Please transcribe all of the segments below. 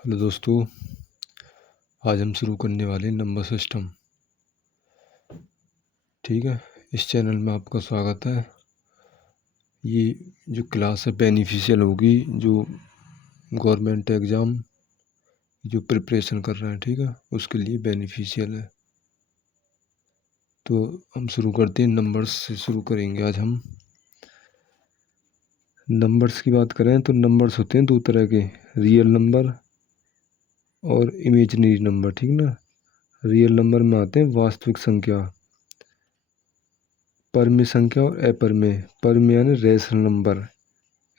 Hello दोस्तों, आज हम शुरू करने वाले हैं नंबर सिस्टम। ठीक है, इस चैनल में आपका स्वागत है। ये जो क्लास है बेनिफिशियल होगी जो गवर्नमेंट एग्ज़ाम जो प्रिपरेशन कर रहे हैं, ठीक है, उसके लिए बेनिफिशियल है। तो हम शुरू करते हैं, नंबर्स से शुरू करेंगे। आज हम नंबर्स की बात करें तो नंबर्स होते हैं दो तरह के, रियल नंबर और इमेजिनरी नंबर। ठीक ना, रियल नंबर में आते हैं वास्तविक संख्या, परमेय संख्या और अपरमेय। परमेय यानी रेशनल नंबर,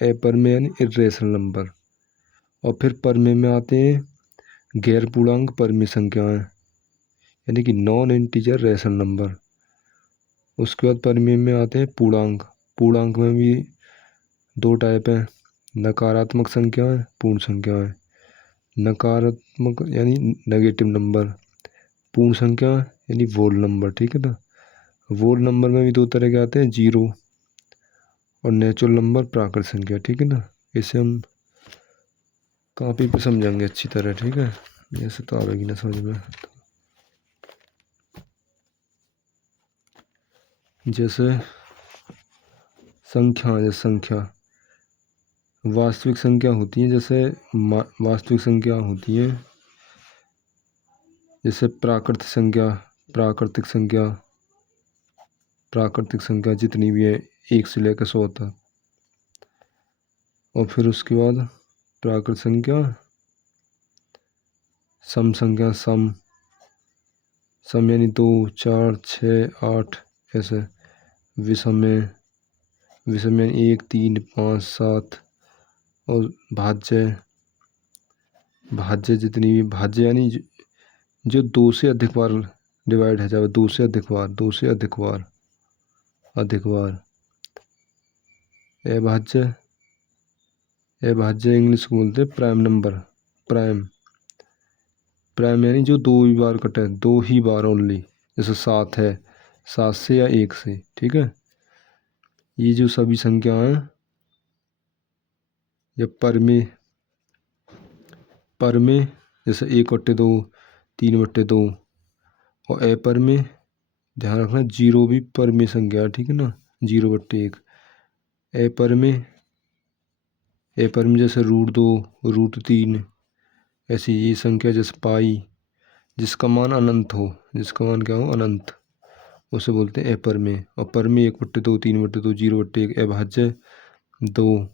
अपरमेय यानी इर्रेशनल नंबर। और फिर परमेय में आते हैं गैर पूर्णांक परमेय संख्याएं, यानी कि नॉन इंटीजर रेशनल नंबर। उसके बाद परमेय में आते हैं पूर्णांक। पूर्णांक में भी दो टाइप हैं, नकारात्मक संख्याएं, पूर्ण संख्याएं। नकारात्मक यानी नेगेटिव नंबर, पूर्ण संख्या यानी वोल नंबर। ठीक है ना, वोल नंबर में भी दो तरह के आते हैं, जीरो और नेचुरल नंबर प्राकृत संख्या। ठीक है ना, इसे हम कॉपी पे समझाएंगे अच्छी तरह। ठीक है, ऐसे तो आवेगी ना समझ में। जैसे संख्या, जैसे संख्या वास्तविक संख्या होती है, जैसे वास्तविक संख्या होती है जैसे प्राकृतिक संख्या। प्राकृतिक संख्या, प्राकृतिक संख्या जितनी भी है 1 से लेकर 100 तक। और फिर उसके बाद प्राकृत संख्या, सम संख्या, सम सम यानी 2, 4, 6, 8 ऐसे। विषम में, विषम यानी 1, 3, 5, 7। और भाज्य, भाज्य जितनी भी, भाज्य यानी जो 2 से अधिक बार डिवाइड है जाए, 2 से अधिक बार, 2 से अधिक बार, अधिक बार। अभाज्य, अभाज्य इंग्लिश को बोलते हैं प्राइम नंबर। प्राइम, प्राइम यानी जो 2 ही बार कटे, 2 ही बार ओनली। जैसे 7 है, 7 से या 1 से। ठीक है, ये जो सभी संख्याएं जब परमेय, परमेय जैसे 1/2, 3/2। और अपरमेय, ध्यान रखना, 0 भी परमेय संख्या है। ठीक है ना, 0/1। अपरमेय, अपरमेय जैसे √2, √3। ऐसी ये संख्या जैसे पाई, जिसका मान अनंत हो, जिसका मान क्या हो, अनंत, उसे बोलते हैं अपरमेय। और परमेय 1/2, 3/2, 0/1। अभाज्य 2,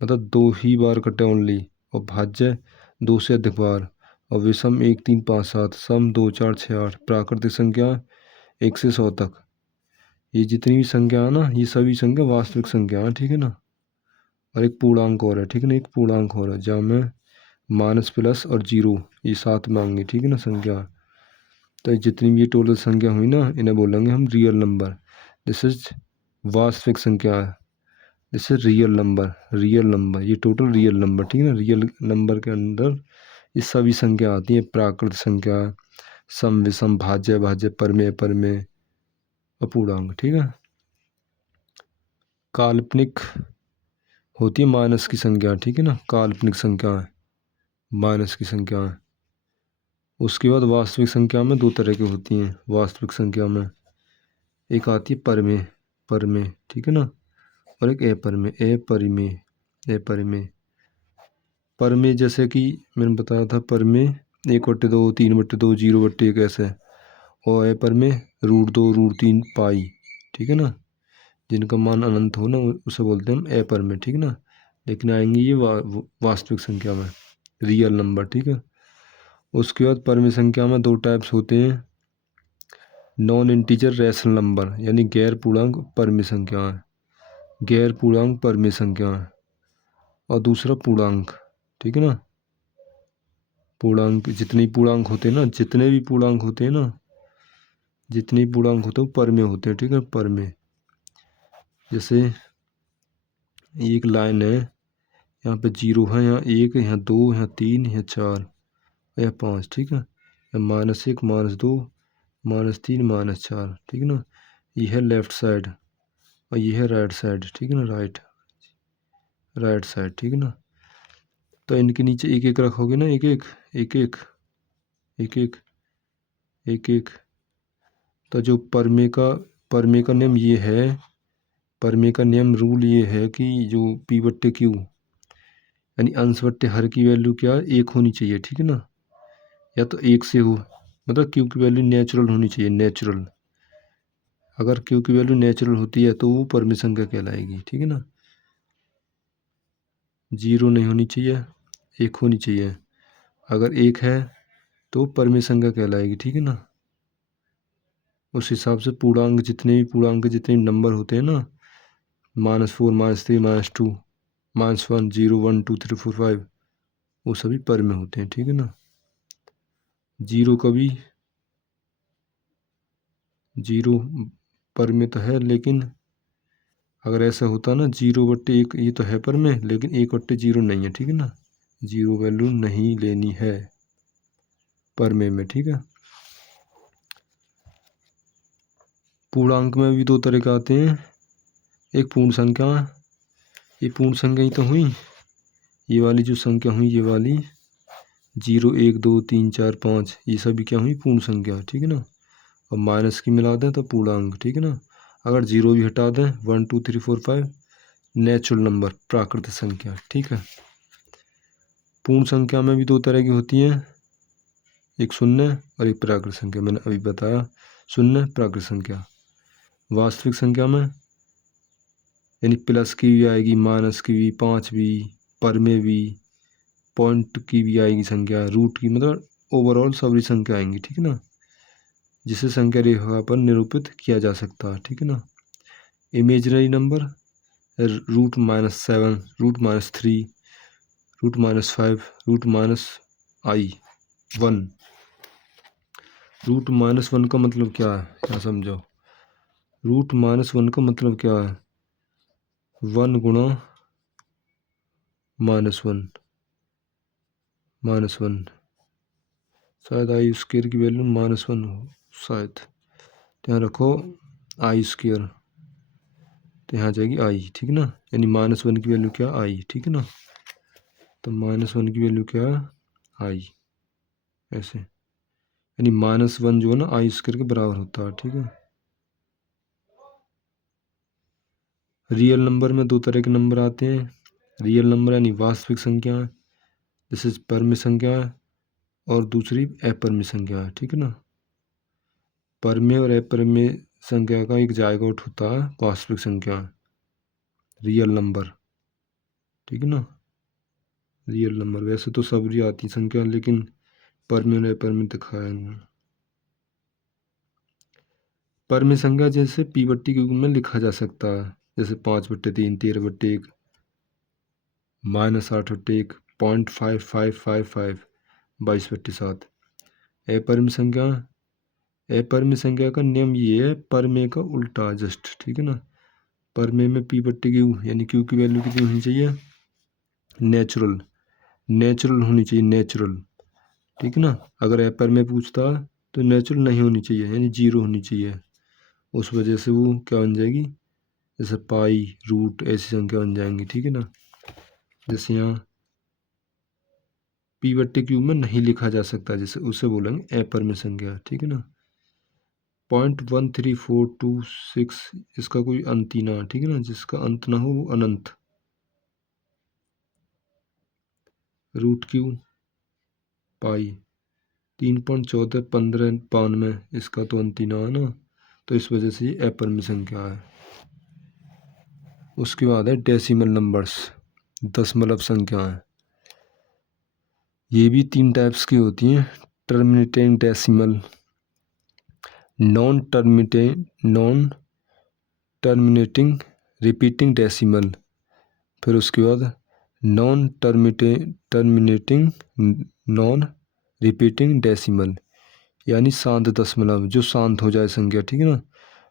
मतलब 2 ही बार कटे ओनली। और भाज्य 2 से अधिक बार। और विषम 1, 3, 5, 7। सम 2, 4, 6, 8। प्राकृतिक संख्या 1 से 100 तक। ये जितनी भी संख्या है ना, ये सभी संख्या वास्तविक संख्या है। ठीक है ना, और एक पूर्णांक और है। ठीक है ना, एक पूर्णांक और है जहाँ में माइनस, प्लस और 0 ये साथ में आएंगे। ठीक है ना, संख्या। तो जितनी भी ये टोटल संख्या हुई ना, इन्हें बोलेंगे हम रियल नंबर। दिस इज वास्तविक संख्या है, this is real number. Real number, ये टोटल रियल नंबर। ठीक है ना, रियल नंबर के अंदर ये सभी संख्या आती है, प्राकृत संख्या, सम, विषम, भाज्य, भाज्य, परमेय, परमेय, अपूर्णांक। ठीक है, काल्पनिक होती है माइनस की संख्या। ठीक है ना, काल्पनिक संख्या है माइनस की संख्या है। उसके बाद वास्तविक संख्या में दो तरह की होती हैं। वास्तविक संख्या में एक आती है परमेय, परमेय। ठीक है ना, और एक अपरमेय, अपरिमेय, अपरिमेय। परमेय जैसे कि मैंने बताया था, परमेय 1/2, 3/2, 0/1 ऐसे। और अपरमेय √2, √3 पाई। ठीक है ना, जिनका मान अनंत हो ना, उसे बोलते हैं हम अपरमेय। ठीक है ना, लेकिन आएंगे ये वास्तविक संख्या में, रियल नंबर। ठीक है, उसके बाद परमेय संख्या में दो टाइप्स होते हैं, नॉन इंटीजर रेशनल नंबर यानी गैर पूर्णांक परमेय संख्याएं, गैर पूर्णांक परमेय संख्याएं। और दूसरा पूर्णांक। ठीक है ना, पूर्णांक, जितने पूर्णांक होते हैं ना, जितने भी पूर्णांक होते हैं ना, जितने पूर्णांक होते हैं परमेय होते हैं। ठीक है, परमेय। जैसे एक लाइन है, यहाँ पे 0 है, यहाँ 1, यहाँ 2, यहाँ 3, यहाँ 4, यहाँ 5। ठीक है, यहाँ -1, -2, -3, -4। ठीक है ना, ये है लेफ्ट साइड और ये है राइट साइड। ठीक है ना, राइट, राइट साइड। ठीक है ना, तो इनके नीचे एक एक रखोगे ना, एक एक एक एक एक एक एक एक। तो जो परमे का नियम ये है, परमे का नियम रूल ये है कि जो पी बट्टे क्यू यानी अंश बट्टे हर की वैल्यू क्या है, एक होनी चाहिए, ठीक है ना। या तो एक से हो, मतलब क्यू की वैल्यू नेचुरल होनी चाहिए, नेचुरल। अगर क्यू की वैल्यू नेचुरल होती है तो वो परमे संख्या कहलाएगी, ठीक है ना। जीरो नहीं होनी चाहिए, एक होनी चाहिए। अगर एक है तो परमे संख्या कहलाएगी, ठीक है ना। उस हिसाब से पूर्णांक जितने भी नंबर होते हैं ना, -4 -3 -2 -1 0 1 2 3 4 5, वो सभी परमे होते हैं, ठीक है ना। जीरो कभी जीरो परमे तो है, लेकिन अगर ऐसा होता ना 0/1, ये तो है परमे, लेकिन 1/0 नहीं है, ठीक है ना। जीरो वैल्यू नहीं लेनी है परमे में, ठीक है। पूर्णांक में भी दो तरह के आते हैं, एक पूर्ण संख्या, ये पूर्ण संख्या ही तो हुई, ये वाली जो संख्या हुई, ये वाली 0 1 2 3 4 5, ये सभी क्या हुई, पूर्ण संख्या, ठीक है ना। और माइनस की मिला दें तो पूर्णांक, ठीक है ना। अगर जीरो भी हटा दें, 1 2 3 4 5 नेचुरल नंबर, प्राकृतिक संख्या, ठीक है। पूर्ण संख्या में भी दो तरह की होती हैं, एक शून्य और एक प्राकृतिक संख्या, मैंने अभी बताया, शून्य प्राकृतिक संख्या। वास्तविक संख्या में यानी प्लस की भी आएगी, माइनस की भी, 5 भी, परमे भी, पॉइंट की भी आएगी संख्या, रूट की, मतलब ओवरऑल सभी संख्या आएंगी, ठीक है ना, जिसे संख्या रेखा पर निरूपित किया जा सकता है, ठीक है ना। Imaginary number √-7, √-3, √-5, √-i1। √-1 का मतलब क्या है, क्या समझो। √-1 का मतलब क्या है, 1 गुणा -1, शायद आई स्क्वायर की वैल्यू -1 हो, शायद। ध्यान रखो, आई स्क्वायर तो यहाँ जाएगी आई, ठीक है ना। यानी -1 की वैल्यू क्या, आई, ठीक है ना। तो -1 की वैल्यू क्या है, आई, ऐसे। यानी -1 जो है ना आई स्क्वायर के बराबर होता है, ठीक है। रियल नंबर में दो तरह के नंबर आते हैं, रियल नंबर यानी वास्तविक संख्या, जैसे परम संख्या और दूसरी अपरम संख्या, ठीक है ना। परमे और अपरमे संख्या का एक जायगोट होता है वास्तविक संख्या, रियल नंबर, ठीक है ना। रियल नंबर, वैसे तो सभी आती संख्या, लेकिन परमे और अपरमे दिखाया है। परमे संख्या जैसे पी बट्टी के रूप में लिखा जा सकता है, जैसे 5/3, 13/1, -8/1, 0.5555, 22/7। अपरम संख्या, अपरम संख्या का नियम ये है, परमे का उल्टा जस्ट, ठीक है ना। परमे में पी बट्टी क्यू यानी क्यू की वैल्यू कितनी होनी चाहिए, नेचुरल, नेचुरल होनी चाहिए, नेचुरल, ठीक है ना। अगर एपर में पूछता तो नेचुरल नहीं होनी चाहिए, यानी जीरो होनी चाहिए। उस वजह से वो क्या बन जाएगी, जैसे पाई, रूट, ऐसी संख्या बन जाएंगी, ठीक है ना। जैसे यहाँ पी बट्टे क्यू में नहीं लिखा जा सकता, जैसे उसे बोलेंगे एपर में संख्या, ठीक है ना। 0.13426, इसका कोई अंत ही ना, ठीक है ना, जिसका अंत ना हो वो अनंत। रूट क्यू पाई 3.141592, इसका तो अंत ही ना है ना, तो इस वजह से ये एपर में संख्या है। उसके बाद है डेसिमल नंबर्स, दशमलव संख्या है। ये भी 3 टाइप्स की होती हैं, terminating decimal, non terminating repeating decimal, फिर उसके बाद non terminating non repeating decimal, यानी शांत दशमलव, जो शांत हो जाए संख्या, ठीक है ना।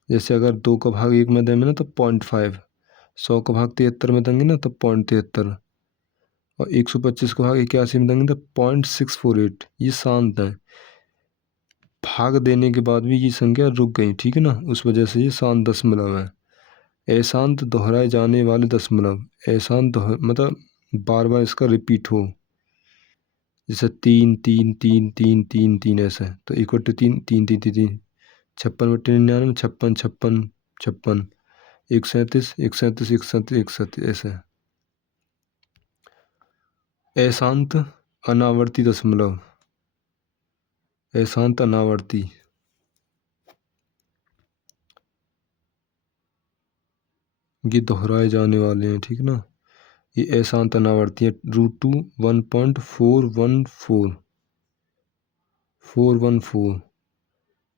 जैसे अगर 2 का भाग 1 में देंगे ना तो 0.5, 100 का भाग 73 में देंगे ना तो 0.73, और 125 का भाग 81 में देंगे तो 0.648। ये शांत है, भाग देने के बाद भी ये संख्या रुक गई, ठीक है ना, उस वजह से ये शांत दशमलव है। अशांत दोहराए जाने वाले दशमलव, अशांत मतलब बार बार इसका रिपीट हो, जैसे 3 3 3 3 3 3 ऐसे, तो इक्वल टू 3 3 3 3 3, 56 बटे 99, 56 56 56, 137 137 137 137 ऐसे। अशांत अनावर्ती दशमलव, अशांत अनावर्ती, ये दोहराए जाने वाले हैं, ठीक ना। ये अशांत अनावर्ती है, √2 1.414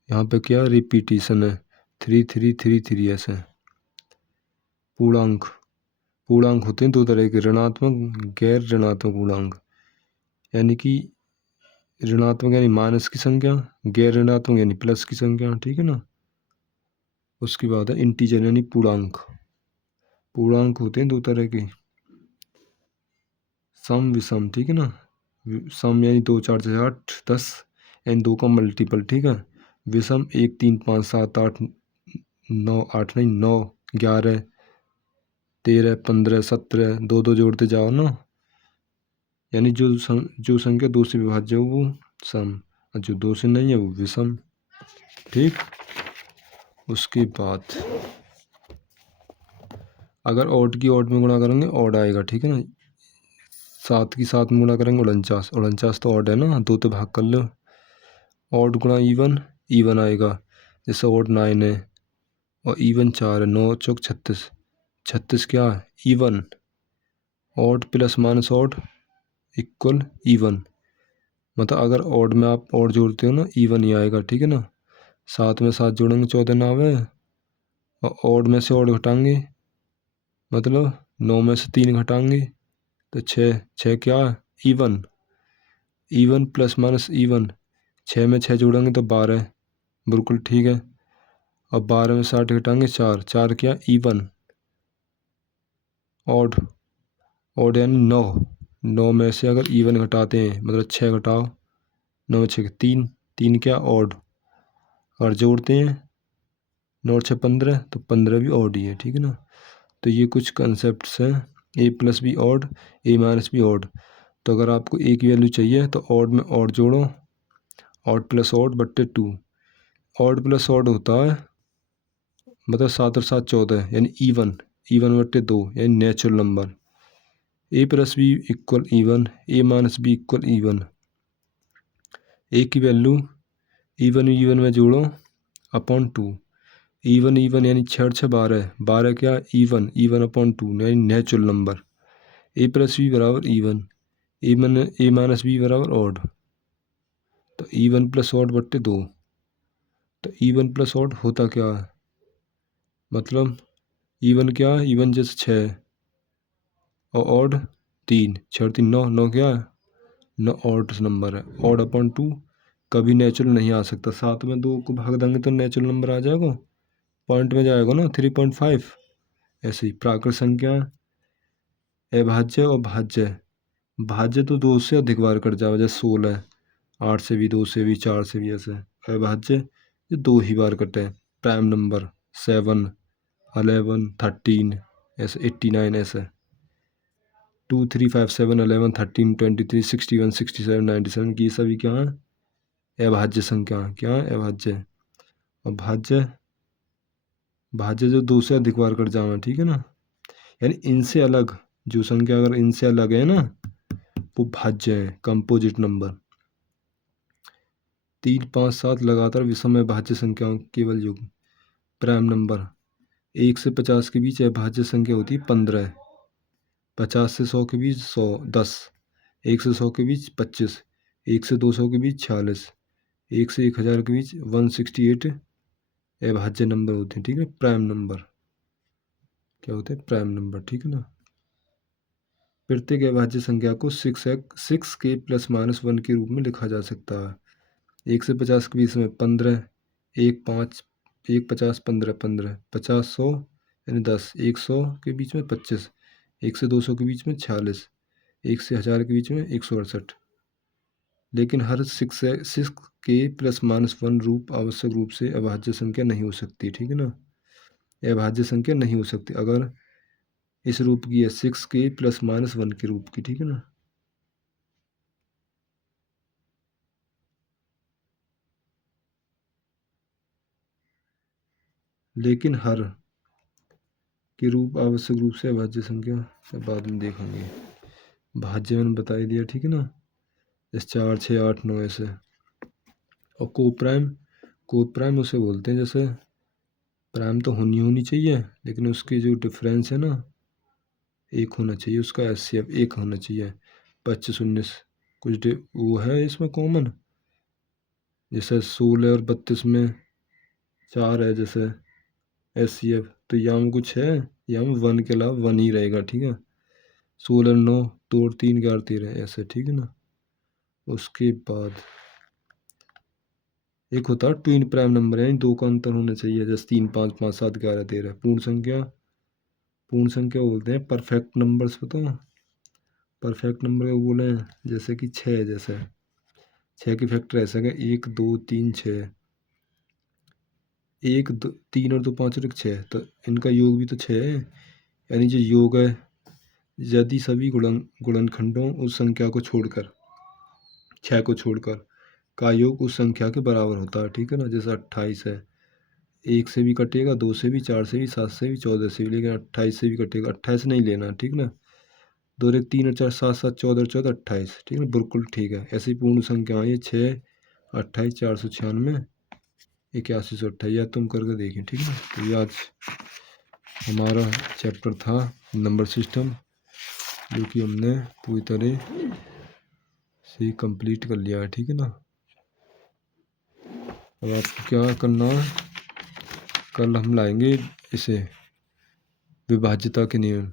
यहाँ पे क्या रिपीटिशन है, 3333 ऐसे। पूर्णांक, पूर्णांक होते हैं दो तरह के, ऋणात्मक गैर ऋणात्मक पूर्णांक, यानी कि ऋणात्मक यानी माइनस की संख्या, गैर ऋणात्मक यानी प्लस की संख्या, ठीक है ना। उसके बाद है इंटीजर यानी पूर्णांक। पूर्णांक होते हैं दो तरह के, सम विषम, ठीक है ना। सम यानी 2 4 6 8 10 यानी 2 का मल्टीपल, ठीक है। विषम 1 3 5 7 8 9 8 नहीं 9 11 13 15 17, 2 2 जोड़ते जाओ ना, यानी जो संख्या 2 से विभाज्य हो वो सम, और जो 2 से नहीं है वो विषम, ठीक। उसके बाद अगर ऑड की ऑड में गुणा करेंगे ऑड आएगा, ठीक है ना। 7 की 7 में गुणा करेंगे 49, 49 तो ऑड है ना, 2 तो भाग कर लो। ऑड गुणा इवन, इवन आएगा, जैसे ऑड 9 है और इवन 4 है, 9 चौक 36, 36 क्या है even. Odd plus minus odd equal even, मतलब अगर ऑड में आप ऑड जोड़ते हो ना इवन ही आएगा, ठीक है ना। 7 में 7 जोड़ेंगे 14 9 और ऑड में से ऑड घटाएंगे, मतलब 9 में से 3 घटाएंगे तो 6, 6 क्या है even, even plus minus even, 6 में 6 जोड़ेंगे तो 12, बिल्कुल ठीक है। और 12 में 60 घटाएंगे 4, 4 क्या इवन। ऑड, ऑड यानी 9, 9 में से अगर इवन घटाते हैं मतलब 6 घटाओ, 9 में 6 3, 3 क्या ऑड, और जोड़ते हैं 9 और 6 15, तो 15 भी ऑड ही है, ठीक है ना। तो ये कुछ कंसेप्ट्स हैं, ए plus be odd, A minus be odd. तो अगर आपको ए की वैल्यू चाहिए तो ऑड में ऑड जोड़ो, ऑड प्लस ऑड बट्टे 2, ऑड प्लस ऑड होता है मतलब 7 और 7 14 यानी इवन, इवन बट्टे 2 यानी नेचुरल नंबर। ए प्लस बी इक्वल इवन, ए माइनस बी इक्वल इवन। ए की वैल्यू इवन इवन में जोड़ो अपॉन 2, इवन इवन यानी 6 और 6 12, 12 क्या इवन, इवन अपॉन 2 यानी नेचुरल नंबर। ए प्लस बी बराबर इवन, ए माइनस बी बराबर ऑड, तो इवन प्लस ऑड बट्टे 2। तो इवन प्लस ऑड होता क्या है, मतलब इवन क्या है इवन जैसे 6 और ऑड 3, 6 और 3 9, 9 क्या है न ऑड नंबर है, ऑड अपॉन 2 कभी नेचुरल नहीं आ सकता। 7 में 2 को भाग देंगे तो नेचुरल नंबर आ जाएगा, पॉइंट में जाएगा ना 3.5। ऐसे ही प्राकृत संख्या अभाज्य और भाज्य, भाज्य तो 2 से अधिक बार कट जाए, जैसे 16, 8 से भी 2 से भी 4 से भी, ऐसे। अभाज्य ये 2 ही बार कटे, प्राइम नंबर 7 11 13 ऐसे 89 ऐसे, 2 3 5 7 11 13 23 61 67 97 की सभी क्या है अभाज्य संख्या, क्या है अभाज्य। और भाज्य, भाज्य जो 2 से अधिक बार कट जाए, ठीक है ना, यानी इनसे अलग जो संख्या अगर इनसे अलग है ना वो भाज्य है, कंपोजिट नंबर। 3 5 7 लगातार विषम भाज्य संख्याओं केवल युग्म। प्राइम नंबर 1 से 50 के बीच अभाज्य संख्या होती है 15, 50 से 100 के बीच 100 10, 1 से 100 के बीच 25, 1 से 200 के बीच 46, 1 से 1000 के बीच 168 अभाज्य नंबर होते हैं, ठीक है। प्राइम नंबर क्या होते हैं प्राइम नंबर, ठीक है ना। प्रत्येक अभाज्य संख्या को 6 के प्लस माइनस 1 के रूप में लिखा जा सकता है। 1 से 50 के बीच में 15, 1 5 1 50 15 15, 50 100 यानी 10, 100 के बीच में 25, 1 से 200 के बीच में 46, 1 से 1000 के बीच में 168। लेकिन हर 6 के प्लस माइनस 1 रूप आवश्यक रूप से अभाज्य संख्या नहीं हो सकती, ठीक है ना। अभाज्य संख्या नहीं हो सकती अगर इस रूप की है 6 के प्लस माइनस 1 के रूप की, ठीक है ना। लेकिन हर के रूप आवश्यक रूप से अभाज्य संख्या, सब बाद में देखेंगे। भाज्य मैंने बता ही दिया, ठीक है ना, जैसे 4 6 8 9 ऐसे। और को प्राइम उसे बोलते हैं जैसे प्राइम तो होनी चाहिए, लेकिन उसकी जो डिफरेंस है ना एक होना चाहिए, उसका एचसीएफ एक होना चाहिए। 25 19 कुछ वो है इसमें कॉमन, जैसे 16 और 32 में 4 है जैसे एचसीएफ, तो यहाँ में कुछ है, यहाँ में 1 के अलावा 1 ही रहेगा, ठीक है। 16 9 2 और 3 11 13 ऐसे, ठीक है ना। उसके बाद एक होता है ट्विन प्राइम नंबर, यानी दो का अंतर होना चाहिए, जैसे 3 5 5 7 11 13। पूर्ण संख्या बोलते हैं परफेक्ट नंबर्स, पता है परफेक्ट नंबर का बोले हैं, जैसे कि 6, जैसे 6 की फैक्टर ऐसा है 1 2 3 6, 1 2 3 और 2 5 और 1 6, तो इनका योग भी तो 6 है। यानी जो योग है, यदि सभी गुणनखंडों उस संख्या को छोड़कर 6 को छोड़कर का योग उस संख्या के बराबर होता है, ठीक है ना। जैसे 28 है, 1 से भी कटेगा, 2 से भी, 4 से भी, 7 से भी, 14 से भी, लेकिन 28 से भी कटेगा। 28 नहीं लेना, ठीक ना। 2 और 1 3 और 4 7 7 14 और 14 28, ठीक है, बिल्कुल ठीक है। ऐसी पूर्ण संख्या ये 6 28 496 8128, या तुम करके देखें, ठीक है। तो ये आज हमारा चैप्टर था नंबर सिस्टम, जो कि हमने पूरी तरह से कंप्लीट कर लिया है, ठीक है ना। अब आपको क्या करना है, कल हम लाएंगे इसे विभाज्यता के नियम।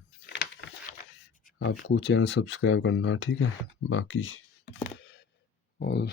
आपको चैनल सब्सक्राइब करना, ठीक है। बाकी और